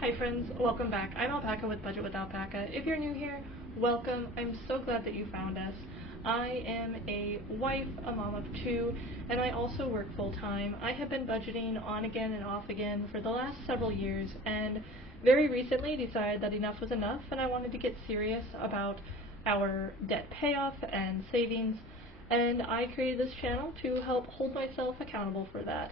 Hi friends, welcome back. I'm Alpaca with Budget with Alpaca. If you're new here, welcome. I'm so glad that you found us. I am a wife, a mom of two, and I also work full-time. I have been budgeting on again and off again for the last several years, and very recently decided that enough was enough and I wanted to get serious about our debt payoff and savings, and I created this channel to help hold myself accountable for that.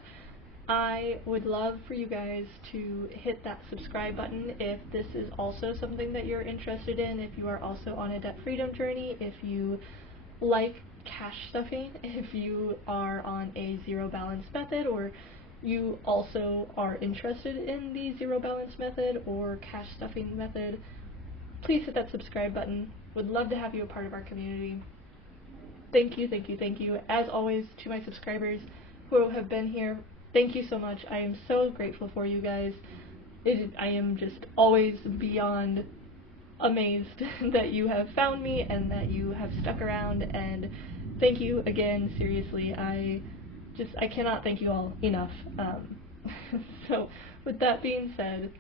I would love for you guys to hit that subscribe button if this is also something that you're interested in, if you are also on a debt freedom journey, if you like cash stuffing, if you are on a zero balance method, or you also are interested in the zero balance method or cash stuffing method. Please hit that subscribe button. Would love to have you a part of our community. Thank you, thank you, thank you. As always, to my subscribers who have been here, thank you so much. I am so grateful for you guys. I am just always beyond amazed that you have found me and that you have stuck around, and thank you again, seriously. I cannot thank you all enough. So with that being said,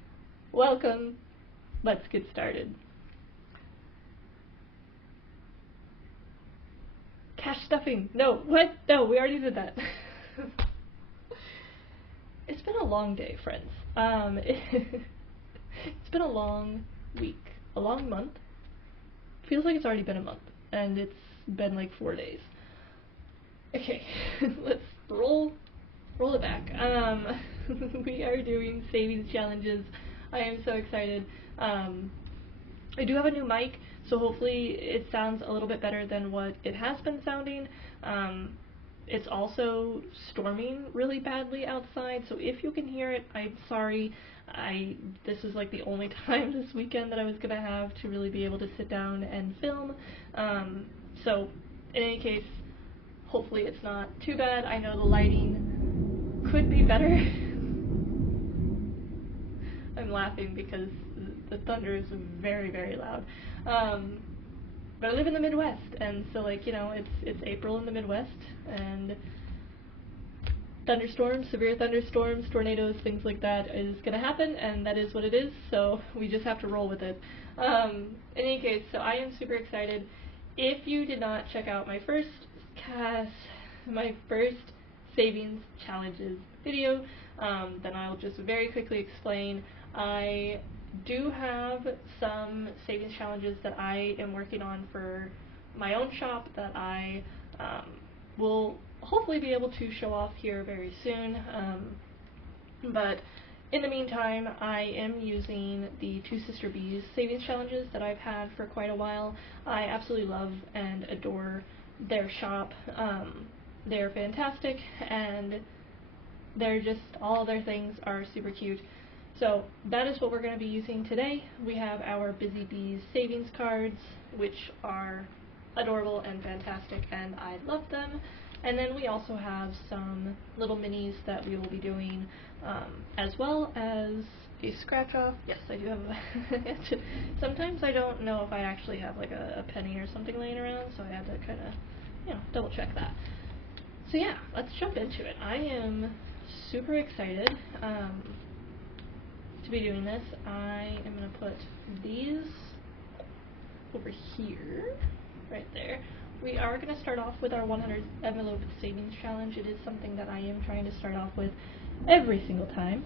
welcome. Let's get started. Cash stuffing. No, what? No, we already did that. It's been a long day, friends. It's been a long week, a long month. Feels like it's already been a month, and it's been like 4 days. Okay, let's roll it back. We are doing savings challenges. I am so excited. I do have a new mic, so hopefully it sounds a little bit better than what it has been sounding. It's also storming really badly outside, so if you can hear it, I'm sorry. This is like the only time this weekend that I was gonna have to really be able to sit down and film. So in any case, hopefully it's not too bad. I know the lighting could be better. I'm laughing because the thunder is very, very loud. But I live in the Midwest, and so, like, you know, it's April in the Midwest, and thunderstorms, severe thunderstorms, tornadoes, things like that is gonna happen, and that is what it is, so we just have to roll with it. In any case, so I am super excited. If you did not check out my first savings challenges video, then I'll just very quickly explain. I do have some savings challenges that I am working on for my own shop that I will hopefully be able to show off here very soon. But in the meantime, I am using the Two Sister Bees savings challenges that I've had for quite a while. I absolutely love and adore their shop. They're fantastic, and they're just, all their things are super cute. So that is what we're going to be using today. We have our Busy Bees savings cards, which are adorable and fantastic, and I love them. And then we also have some little minis that we will be doing, as well as a scratch off. Yes, I do have a sometimes I don't know if I actually have like a penny or something laying around, so I had to kind of, you know, double check that. So yeah, let's jump into it. I am super excited to be doing this. I am going to put these over here, right there. We are going to start off with our 100 envelope savings challenge. It is something that I am trying to start off with every single time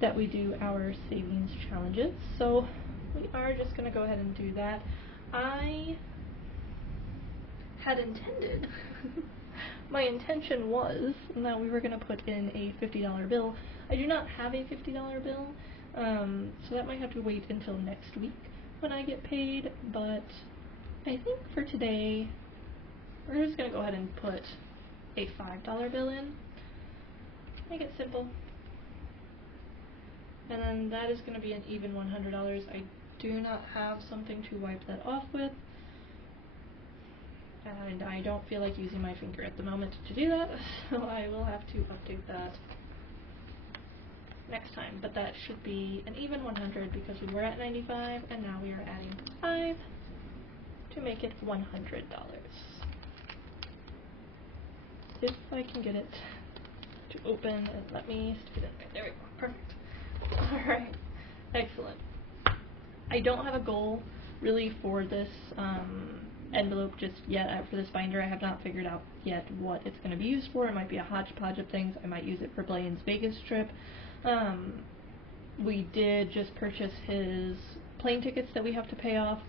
that we do our savings challenges. So we are just going to go ahead and do that. I had intended my intention was that we were going to put in a $50 bill. I do not have a $50 bill, so that might have to wait until next week when I get paid, but I think for today, we're just going to go ahead and put a $5 bill in. Make it simple. And then that is going to be an even $100. I do not have something to wipe that off with, and I don't feel like using my finger at the moment to do that, so I will have to update that next time. But that should be an even 100 because we were at 95 and now we are adding 5 to make it $100. If I can get it to open and let me stick it in there. There we go. Perfect. Alright. Excellent. I don't have a goal really for this envelope just yet. For this binder, I have not figured out yet what it's going to be used for. It might be a hodgepodge of things. I might use it for Blaine's Vegas trip. We did just purchase his plane tickets that we have to pay off,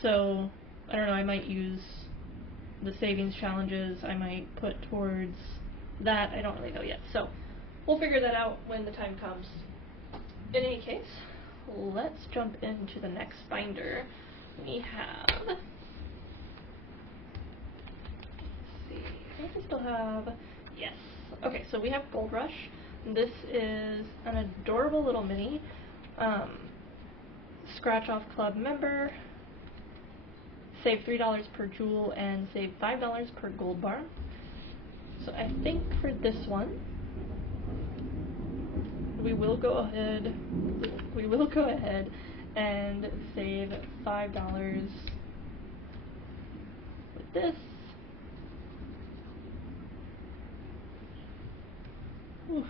so I don't know, I might use the savings challenges, I might put towards that. I don't really know yet, so we'll figure that out when the time comes. In any case, let's jump into the next binder. We have, let's see, I think I still have, yes. Okay, so we have Gold Rush. This is an adorable little mini Scratch Off Club member. Save $3 per jewel and save $5 per gold bar. So I think for this one, we will go ahead and save $5 with this. Oof.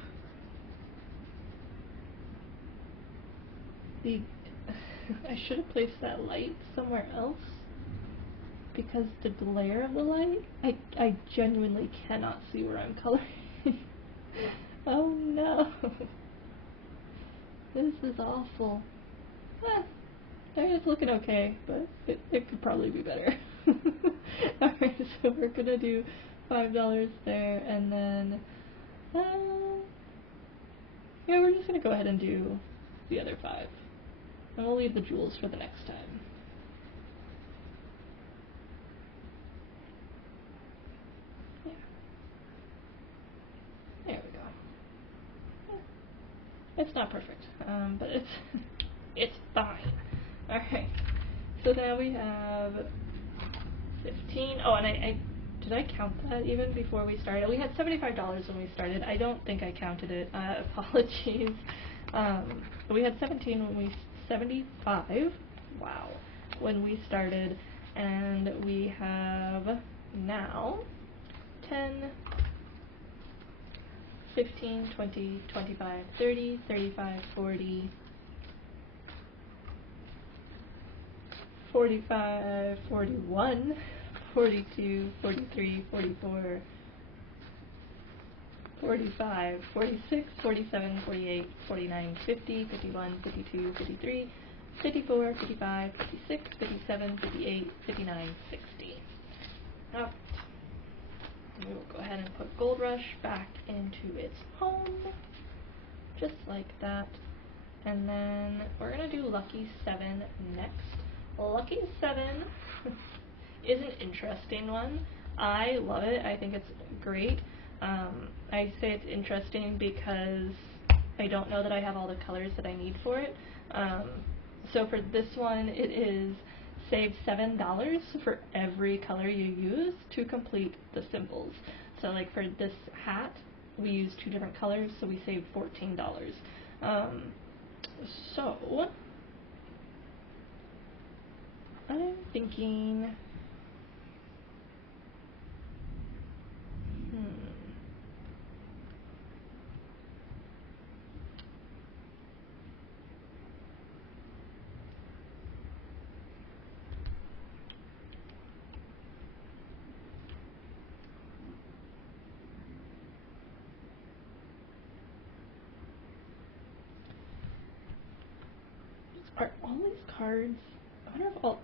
I should have placed that light somewhere else, because the glare of the light, I genuinely cannot see where I'm coloring. Oh no. This is awful. It's looking okay, but it could probably be better. Alright, so we're gonna do $5 there, and then, yeah, we're just gonna go ahead and do the other 5. And we'll leave the jewels for the next time. Yeah. There we go. Yeah. It's not perfect, but it's fine. Alright, so now we have 15. Oh, and I did I count that even before we started? We had $75 when we started. I don't think I counted it. Apologies. We had 75. Wow. When we started, and we have now 10, 15, 20, 25, 30, 35, 40, 45, 41, 42, 43, 44, 45, 46, 47, 48, 49, 50, 51, 52, 53, 54, 55, 56, 57, 58, 59, 60. Alright. We will go ahead and put Gold Rush back into its home, just like that. And then we're going to do Lucky 7 next. Lucky 7 is an interesting one. I love it. I think it's great. I say it's interesting because I don't know that I have all the colors that I need for it. So for this one, it is save $7 for every color you use to complete the symbols. So like for this hat, we use 2 different colors, so we save $14. So I'm thinking, are all these cards, I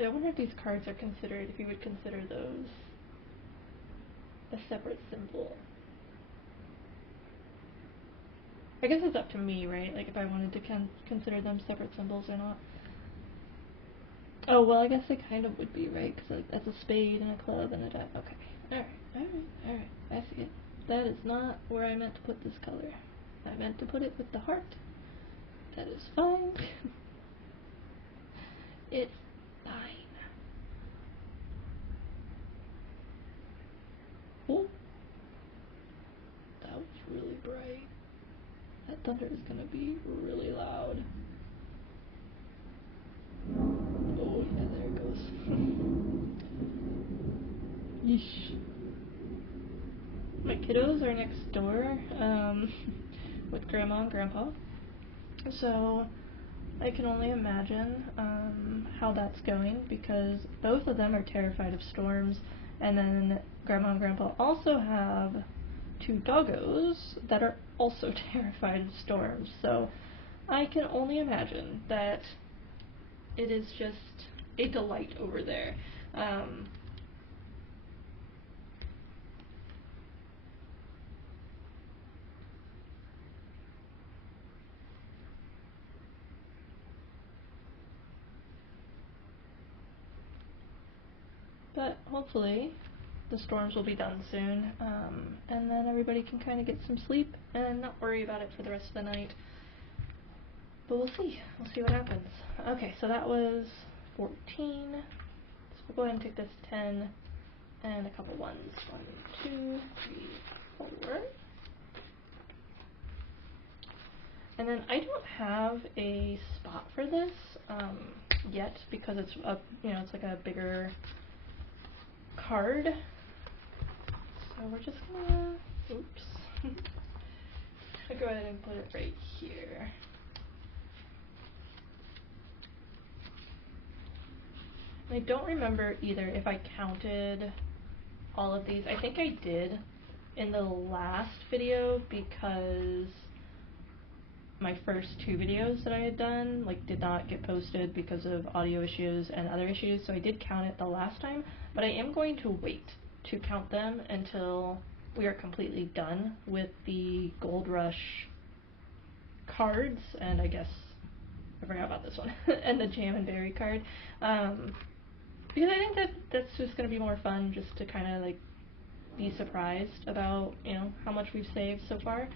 wonder if these cards are considered, if you would consider those a separate symbol. I guess it's up to me, right? Like if I wanted to consider them separate symbols or not. Oh, well, I guess they kind of would be, right? Because like, that's a spade and a club and a jack. Okay. Alright. I see it. That is not where I meant to put this color. I meant to put it with the heart. That is fine. It's fine. Oh, that was really bright. That thunder is gonna be really loud. Oh yeah, there it goes. Yeesh. My kiddos are next door, with Grandma and Grandpa. So I can only imagine how that's going, because both of them are terrified of storms, and then Grandma and Grandpa also have 2 doggos that are also terrified of storms, so I can only imagine that it is just a delight over there. But hopefully the storms will be done soon, and then everybody can kind of get some sleep and not worry about it for the rest of the night. But we'll see. We'll see what happens. Okay, so that was 14. So we'll go ahead and take this 10 and a couple ones. 1, 2, 3, 4. And then I don't have a spot for this yet, because it's it's like a bigger card. So we're just gonna, oops. I'll go ahead and put it right here. I don't remember either if I counted all of these. I think I did in the last video, because my first 2 videos that I had done did not get posted because of audio issues and other issues, so I did count it the last time, but I am going to wait to count them until we are completely done with the Gold Rush cards, and I guess I forgot about this one, and the Jam and Berry card, because I think that's just going to be more fun, just to kind of be surprised about how much we've saved so far.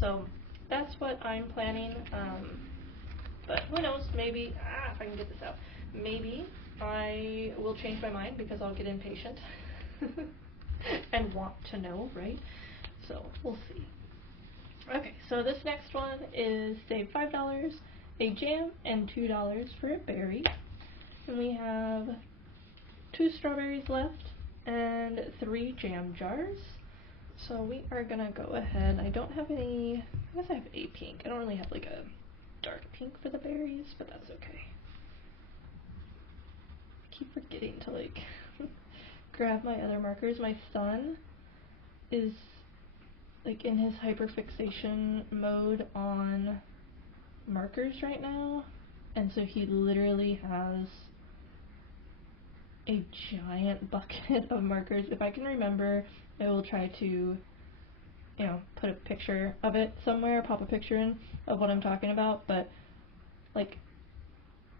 So that's what I'm planning, but who knows, maybe, if I can get this out, maybe I will change my mind because I'll get impatient and want to know, right? So we'll see. Okay, so this next one is save $5, a jam, and $2 for a berry. And we have 2 strawberries left and 3 jam jars. So we are gonna go ahead. I don't have any, I guess I have a pink. I don't really have a dark pink for the berries, but that's okay. I keep forgetting to grab my other markers. My son is in his hyperfixation mode on markers right now, and so he literally has a giant bucket of markers. If I can remember, I will try to put a picture of it somewhere, pop a picture in of what I'm talking about, but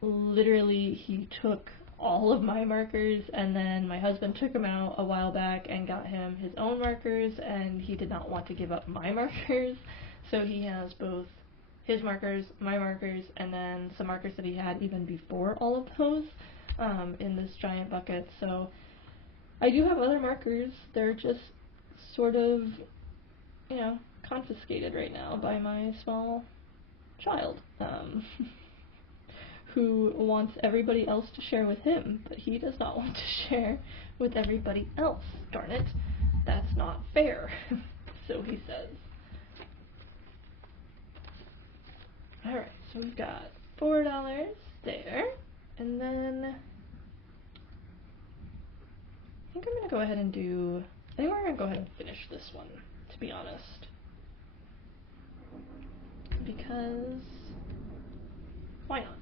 literally he took all of my markers, and then my husband took him out a while back and got him his own markers, and he did not want to give up my markers, so he has both his markers, my markers, and then some markers that he had even before all of those in this giant bucket. So I do have other markers. They're just sort of confiscated right now by my small child, who wants everybody else to share with him, but he does not want to share with everybody else. Darn it, that's not fair. So he says. Alright, so we've got $4 there, and then I think I'm going to go ahead and I think we're going to go ahead and finish this one, to be honest. Because why not?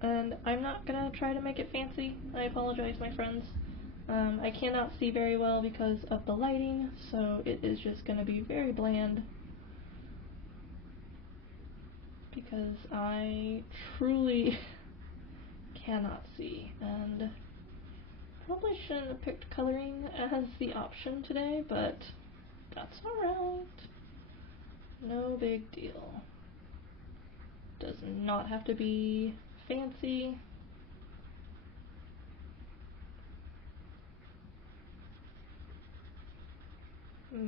And I'm not going to try to make it fancy. I apologize, my friends. I cannot see very well because of the lighting, so it is just going to be very bland. Because I truly cannot see, and probably shouldn't have picked coloring as the option today, but that's alright. No big deal. Does not have to be fancy.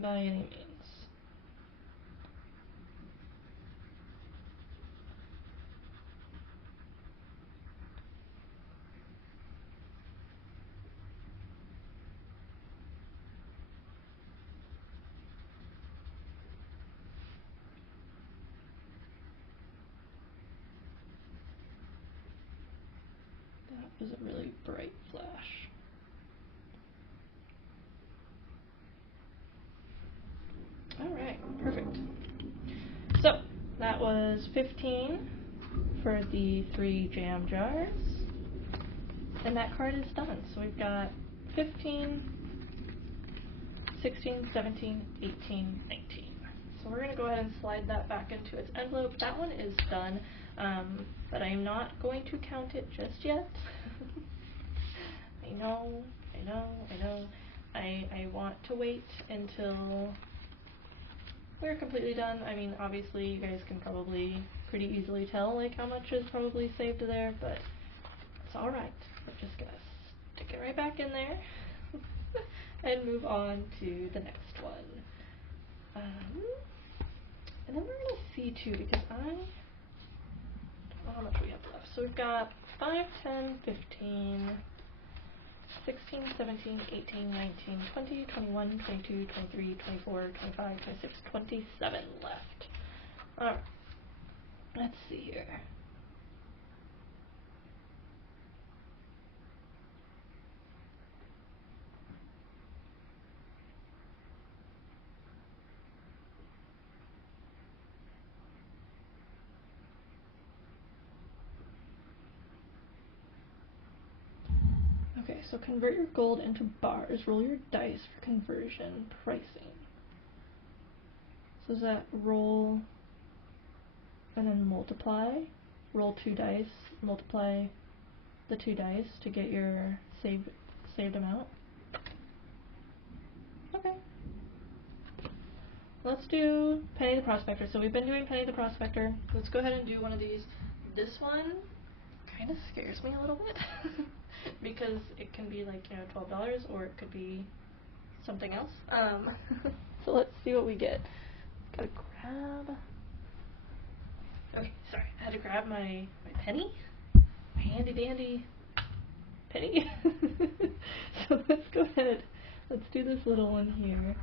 By any means. is a really bright flash. Alright, perfect. So, that was 15 for the 3 jam jars. And that card is done. So we've got 15, 16, 17, 18, 19. So we're going to go ahead and slide that back into its envelope. That one is done, but I'm not going to count it just yet. I know. I want to wait until we're completely done. I mean, obviously you guys can probably pretty easily tell like how much is probably saved there, but it's alright. We're just gonna stick it right back in there and move on to the next one. And then we're gonna see too, because I don't know how much we have left. So we've got 5, 10, 15, 16, 17, 18, 19, 20, 21, 22, 23, 24, 25, 26, 27 left. Alright, let's see here. Okay, so convert your gold into bars. Roll your dice for conversion pricing. So is that roll and then multiply? Roll 2 dice, multiply the 2 dice to get your saved amount? Okay. Let's do Penny the Prospector. So we've been doing Penny the Prospector. Let's go ahead and do one of these. This one kind of scares me a little bit because it can be like, you know, $12 or it could be something else. So let's see what we get. Gotta grab. Okay, sorry, I had to grab my penny, my handy dandy penny. So let's go ahead. Let's do this little one here.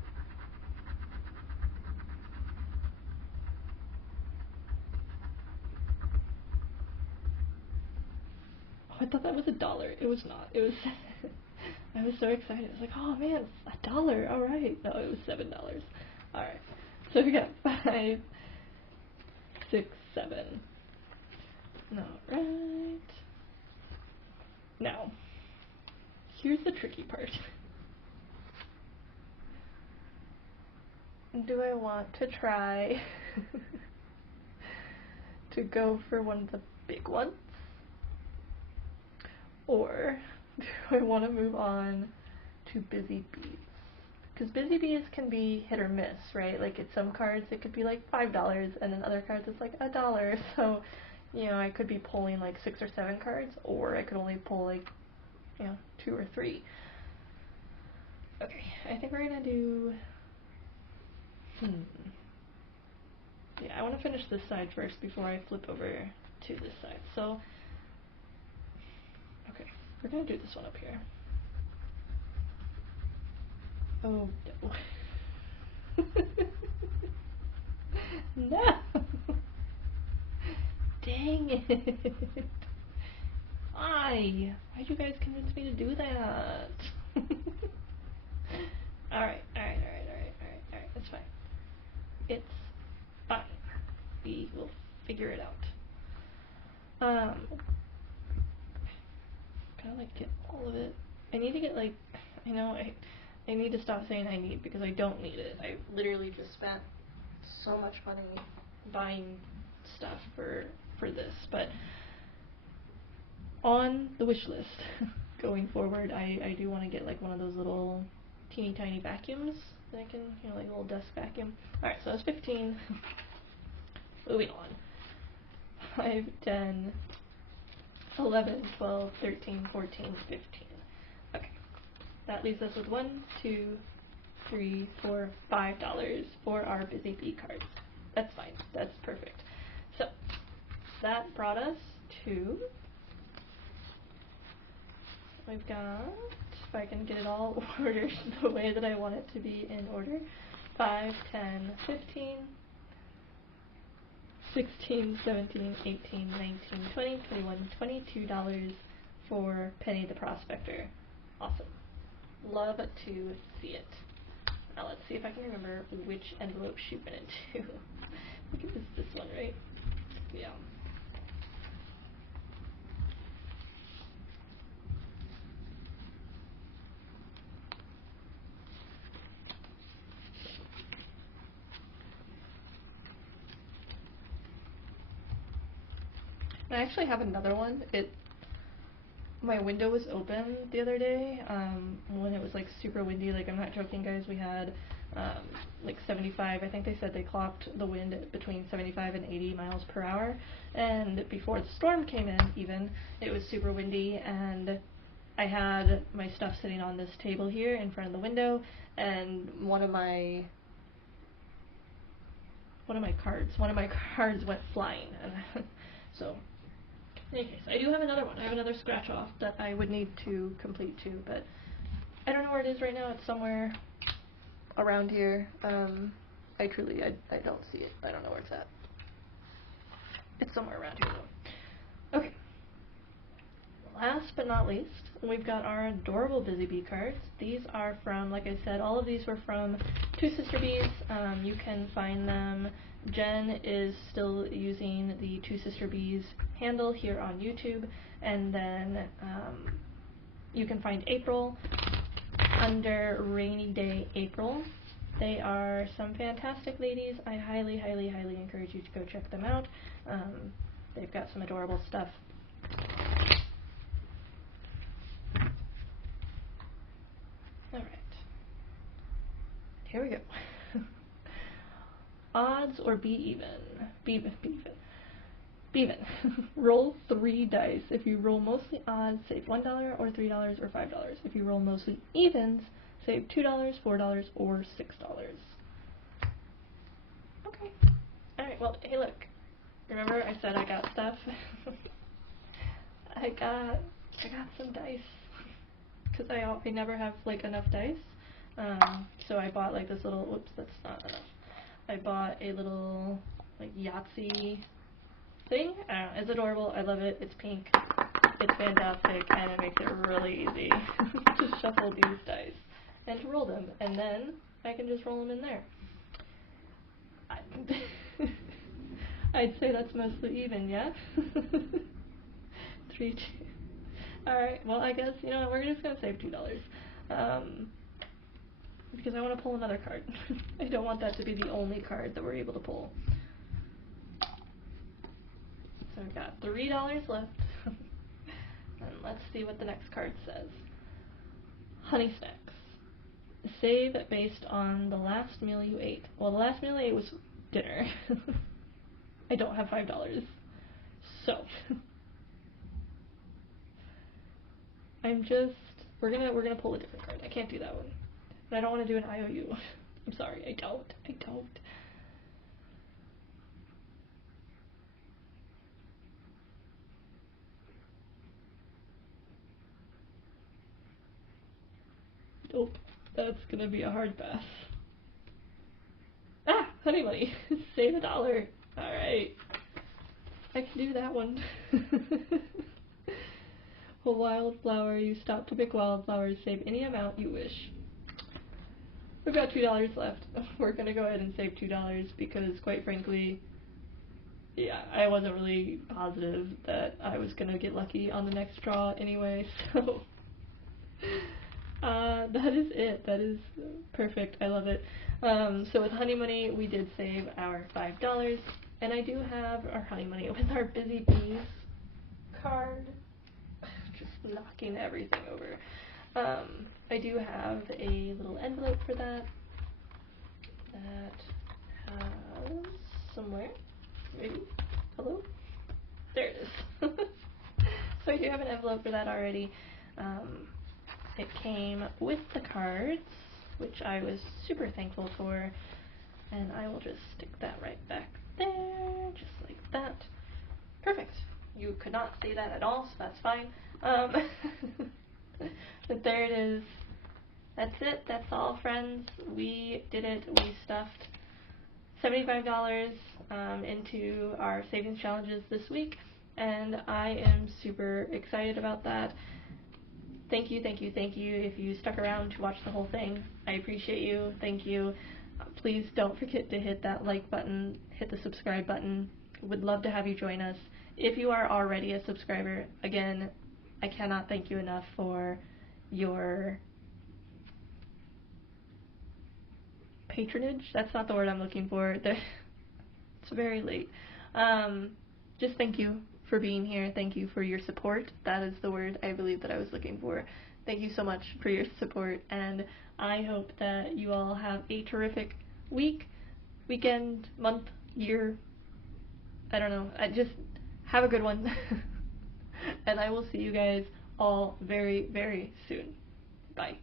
I thought that was $1. It was not. It was. I was so excited. I was like, oh man, $1. All right. No, it was $7. All right. So we got 5, 6, 7. All right. Now, here's the tricky part. Do I want to try to go for one of the big ones? Or do I want to move on to Busy Bees? Because Busy Bees can be hit or miss, right? Like at some cards it could be like $5 and then other cards it's like $1. So, you know, I could be pulling like 6 or 7 cards, or I could only pull like, you know, 2 or 3. Okay, I think we're gonna do... Yeah, I want to finish this side first before I flip over to this side. So, okay, we're gonna do this one up here. Oh, no. No! Dang it! Why? Why'd you guys convince me to do that? Alright, it's fine. It's fine. We will figure it out. Kind of like get all of it. I need to get like, I know I need to stop saying I need, because I don't need it. I literally just spent so much money buying stuff for this, but on the wish list going forward, I do want to get like one of those little teeny tiny vacuums that I can, you know, like a little desk vacuum. Alright, so that's 15. Moving on. 5, 10, 11, 12, 13, 14, 15. Okay. That leaves us with $1, 2, 3, 4, $5 for our Busy Bee cards. That's fine. That's perfect. So, that brought us to... We've got, if I can get it all ordered the way that I want it to be in order, 5, 10, 15, 16, 17, 18, 19, 20, 21, $22 for Penny the Prospector. Awesome. Love to see it. Now let's see if I can remember which envelope she went into. I think it's this one, right? Yeah. I actually have another one. My window was open the other day when it was like super windy. Like, I'm not joking, guys. We had like 75. I think they said they clocked the wind between 75 and 80 miles per hour. And before the storm came in, even, it was super windy. And I had my stuff sitting on this table here in front of the window, and one of my cards went flying. And so. In any case, I do have another one. I have another scratch off that I would need to complete too, but I don't know where it is right now. It's somewhere around here. I don't see it. I don't know where it's at. It's somewhere around here though. Okay. Last but not least, we've got our adorable Busy Bee cards. These are from, like I said, all of these were from Two Sister Bees. You can find them. Jen is still using the Two Sister Bees handle here on YouTube, and then you can find April under Rainy Day April. They are some fantastic ladies. I highly, highly, highly encourage you to go check them out. They've got some adorable stuff. Alright. Here we go. Odds or be even. Be even. Roll 3 dice. If you roll mostly odds, save $1 or $3 or $5. If you roll mostly evens, save $2, $4 or $6. Okay. Alright, well, hey look. Remember I said I got stuff? I got some dice. Because I never have like enough dice. So I bought like this little, whoops, that's not enough. I bought a little like Yahtzee thing. It's adorable. I love it. It's pink. It's fantastic, and it makes it really easy to shuffle these dice and to roll them, and then I can just roll them in there. I'd say that's mostly even, yeah? 3, 2. Alright, well, I guess, you know what, we're just gonna save $2. Because I want to pull another card. I don't want that to be the only card that we're able to pull. So we've got $3 left. And let's see what the next card says. Honey Snacks. Save based on the last meal you ate. Well, the last meal I ate was dinner. I don't have $5. So we're gonna pull a different card. I can't do that one. But I don't want to do an IOU. I'm sorry, I don't. Nope, that's gonna be a hard pass. Ah, honey money. Save $1. Alright. I can do that one. A wildflower, you stop to pick wildflowers, save any amount you wish. We've got $2 left. We're gonna go ahead and save $2 because, quite frankly, yeah, I wasn't really positive that I was gonna get lucky on the next draw anyway, so that is it. That is perfect. I love it. So with Honey Money, we did save our $5, and I do have our Honey Money with our Busy Bees card. Just knocking everything over. I do have a little envelope for that has somewhere, maybe, hello? There it is. So I do have an envelope for that already. It came with the cards, which I was super thankful for, and I will just stick that right back there, just like that. Perfect. You could not see that at all, so that's fine. But there it is. That's it. That's all, friends. We did it. We stuffed $75 into our savings challenges this week. and I am super excited about that. Thank you, thank you, thank you if you stuck around to watch the whole thing. I appreciate you. Thank you. Please don't forget to hit that like button, hit the subscribe button. Would love to have you join us. If you are already a subscriber, again, I cannot thank you enough for your patronage. That's not the word I'm looking for. It's very late. Just thank you for being here. Thank you for your support. That is the word I believe that I was looking for. Thank you so much for your support, and I hope that you all have a terrific week, weekend, month, year. I don't know. I just have a good one. And I will see you guys all very, very soon. Bye.